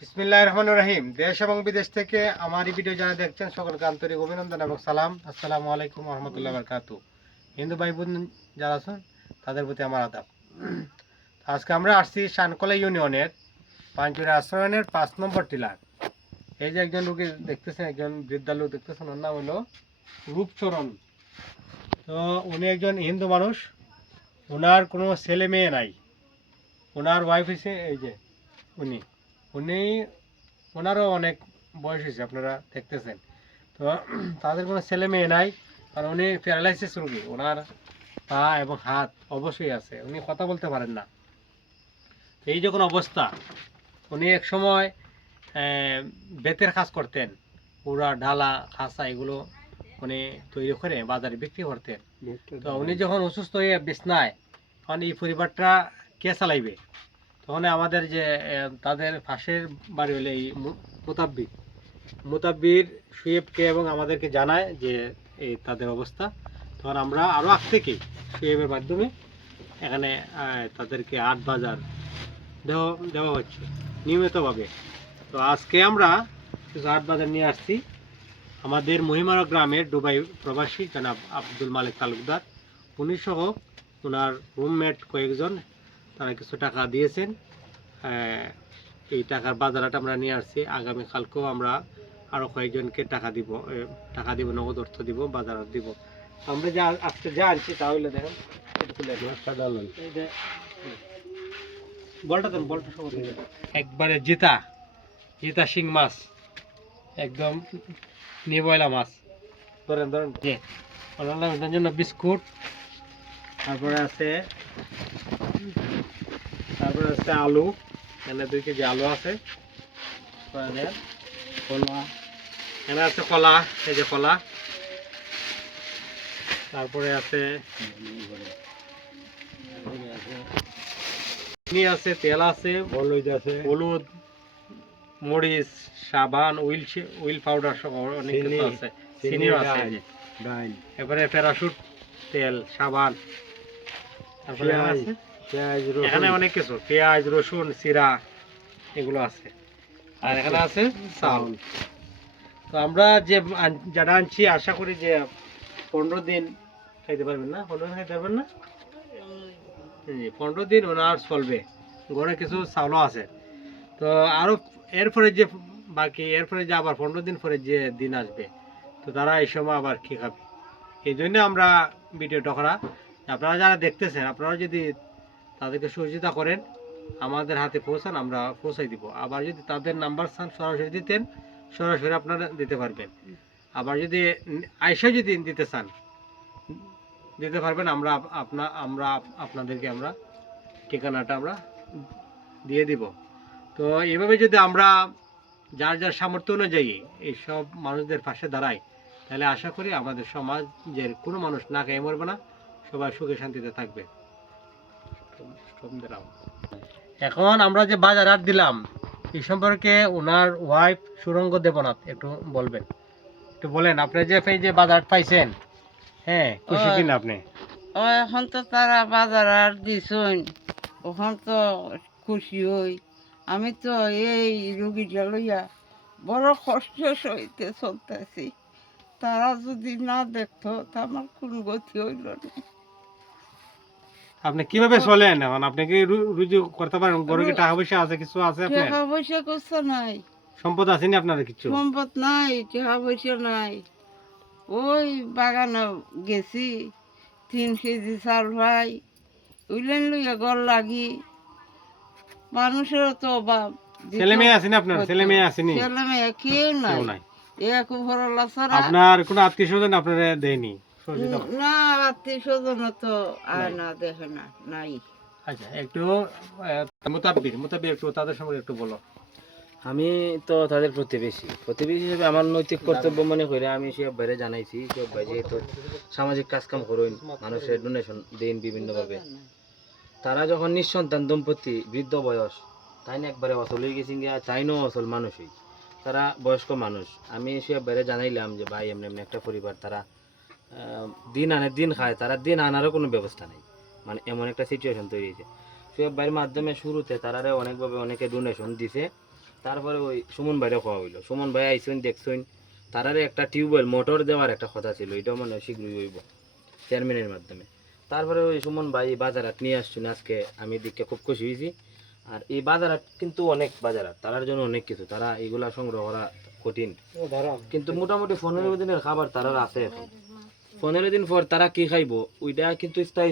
বিসমিল্লাহির রহমানির রহিম। দেশ এবং বিদেশ থেকে আমার এই ভিডিও যারা দেখছেন সকলকে আন্তরিক অভিনন্দন এবং সালাম। আসসালামু আলাইকুম ওয়া রাহমাতুল্লাহি ওয়া বারাকাতুহু। হিন্দু ভাই বোন যারা আছেন তাদের প্রতি আমার আদাব। আজকে আমরা আসছি শানকলা ইউনিয়নের পাঞ্চুরা আশ্রয়নের 5 নম্বর টিলার। এই যে একজন লোক দেখতেছেন, একজন বৃদ্ধা লোক দেখতেছেন, ওর নাম হলো রূপচরণ। তো উনি একজন হিন্দু মানুষ, ওনার কোনো ছেলে মেয়ে নাই। ওনার ওয়াইফ হচ্ছে এই যে উনি উনি ওনারও অনেক বয়স হয়েছে, আপনারা দেখতেছেন। তো তাদের কোনো ছেলে মেয়ে নাই, কারণ উনি প্যারালাইসিস রোগী। ওনার পা এবং হাত অবশ্যই আছে, উনি কথা বলতে পারেন না। এই যখন অবস্থা, উনি এক সময় বেতের কাজ করতেন, পুরা ডালা খাঁচা এগুলো উনি তৈরি করে বাজারে বিক্রি করতেন। তো উনি যখন অসুস্থ হয়ে বিছনায়, তখন এই পরিবারটা কে চালাইবে? তখন আমাদের যে তাদের পাশের বাড়ি হলে এই মুতাব্বির সুয়েবকে এবং আমাদেরকে জানায় যে এই তাদের অবস্থা। তখন আমরা আরও আগ থেকেই সুয়েবের মাধ্যমে এখানে তাদেরকে 8 বাজার দেওয়া হচ্ছে নিয়মিতভাবে। তো আজকে আমরা কিছু 8 বাজার নিয়ে আসছি। আমাদের মহিমারা গ্রামের দুবাই প্রবাসী জনাব আব্দুল মালিক তালুকদার, উনি সহ ওনার রুমমেট কয়েকজন, তারা কিছু টাকা দিয়েছেন। এই টাকার বাজারটা আমরা নিয়ে আসছি। আগামীকালকেও আমরা আরও কয়েকজনকে টাকা দিব, নগদ অর্থ দিব, বাজার দিব। আমরা যা আজকে যা আনছি তাহলে দেখেন, বলটা দেন, বলটা সব একবারে জিতা শিং মাছ, একদম নিবয়লা মাছ। ধরেন ওনার জন্য বিস্কুট, তারপরে আছে আলু, এখানে 2 কেজি আলু আছে, কলা, এখানে আছে কলা, এই যে কলা, তারপরে আছে তেল আছে, হলুদ, মরিচ, সাবান, উইল পাউডার সহ অনেক কিছু আছে, চিনিও আছে, এবারে প্যারাশুট তেল, সাবান, তারপরে এখানে অনেক কিছু, পেঁয়াজ, রসুন, জিরা এগুলো আছে। আর এখানে আছে চাউল। তো আমরা যারা আনছি, আশা করি যে 15 দিন খাইতে পারবেন না, 15 দিন খাইতে পারবেন না, 15 দিন ওনার চলবে। ঘরে কিছু চাউলও আছে। তো আরও এরপরে যে আবার 15 দিন পরে যে দিন আসবে, তো তারা এই সময় আবার কী খাবে? এই জন্য আমরা ভিডিওটা করা। আপনারা যারা দেখতেছেন, আপনারা যদি তাদেরকে সহযোগিতা করেন, আমাদের হাতে পৌঁছান, আমরা পৌঁছাই দিব। আবার যদি তাদের নাম্বার চান সরাসরি দিতেন, সরাসরি আপনারা দিতে পারবেন। আবার যদি আইসা যদি দিতে চান, দিতে পারবেন। আমরা আপনাদেরকে আমরা ঠিকানাটা আমরা দিয়ে দিব। তো এভাবে যদি আমরা যার যার সামর্থ্য অনুযায়ী এইসব মানুষদের পাশে দাঁড়াই, তাহলে আশা করি আমাদের সমাজের কোনো মানুষ না খেয়ে মরবে না, সবাই সুখে শান্তিতে থাকবে। এখন আমরা যে বাজার হাট দিলাম, এই সম্পর্কে ওনার ওয়াইফ সুরঙ্গ দেবনাথ একটু বলবেন। একটু বলেন, আপনি যে বাজার হাট পাইছেন, হ্যাঁ, খুশি কিনা আপনি? এখন তো তারা বাজার আর দিছুন, ওখান তো খুশি হই। আমি তো এই রুগীটা লইয়া বড় কষ্ট সইতে চলতেছি। তারা যদি না দেখতো তা আমার কোন গতি হইল না। আপনি কিভাবে চলেন এখন? আপনি কি রুজি করতে পারেন? গরু কি টাকা পয়সা আছে, কিছু আছে আপনার? টাকা পয়সা কিছু নাই, সম্পদ আছে না আপনার? কিছু সম্পদ নাই, টাকা পয়সা নাই। ওই বাগানে গেছি, 3 কেজি চাল ভাই উইলেন লইয়া গল লাগি। মানুষেরও তো অভাব। ছেলে মেয়ে আছে না আপনার? ছেলে মেয়ে আসেনি? ছেলে মেয়ে কেউ নাই। আপনার কোনো আত্মীয় স্বজন আপনারা দেয়নি? না, আত্মীয় স্বজন তো আর না, দেখে না, নাই। আচ্ছা, একটু মুতাব্বির একটু তাদের সম্পর্কে একটু বলো। আমি তো তাদের প্রতিবেশী হিসেবে আমার নৈতিক কর্তব্য মনে করে আমি সব বাইরে জানাইছি। সব ভাই যেহেতু সামাজিক কাজকাম করুন, মানুষের ডোনেশন দিন বিভিন্নভাবে। তারা যখন নিঃসন্তান দম্পতি, বৃদ্ধ বয়স, তাই না একবারে অচল হয়ে গেছি গিয়া, চাইনও অচল মানুষই, তারা বয়স্ক মানুষ। আমি সব বাইরে জানাইলাম যে ভাই এমনি এমনি একটা পরিবার, তারা দিন আনে দিন খায়, তারা দিন আনারও কোনো ব্যবস্থা নেই, মানে এমন একটা সিচুয়েশন তৈরি হয়েছে। সোহেব ভাইয়ের মাধ্যমে শুরুতে তারারে অনেকভাবে অনেকে ডোনেশন দিছে, তারপরে ওই সুমন ভাইরে খাওয়া হইলো। সুমন ভাই আইসুন দেখছুন, তারারে একটা টিউবওয়েল মোটর দেওয়ার একটা কথা ছিল, এটাও মনে হয় শীঘ্রই হইব চেয়ারম্যানের মাধ্যমে। তারপরে ওই সুমন ভাই বাজার হাট নিয়ে আসছেন আজকে, আমি দেখে খুব খুশি হয়েছি। আর এই বাজার হাট কিন্তু অনেক বাজার হাট, তারার জন্য অনেক কিছু, তারা এগুলা সংগ্রহ করা কঠিন, কিন্তু মোটামুটি 15 দিনের খাবার তারার আছে এখন। 15 দিন পর তারা কি খাইবো ওইটা কিন্তু স্থায়ী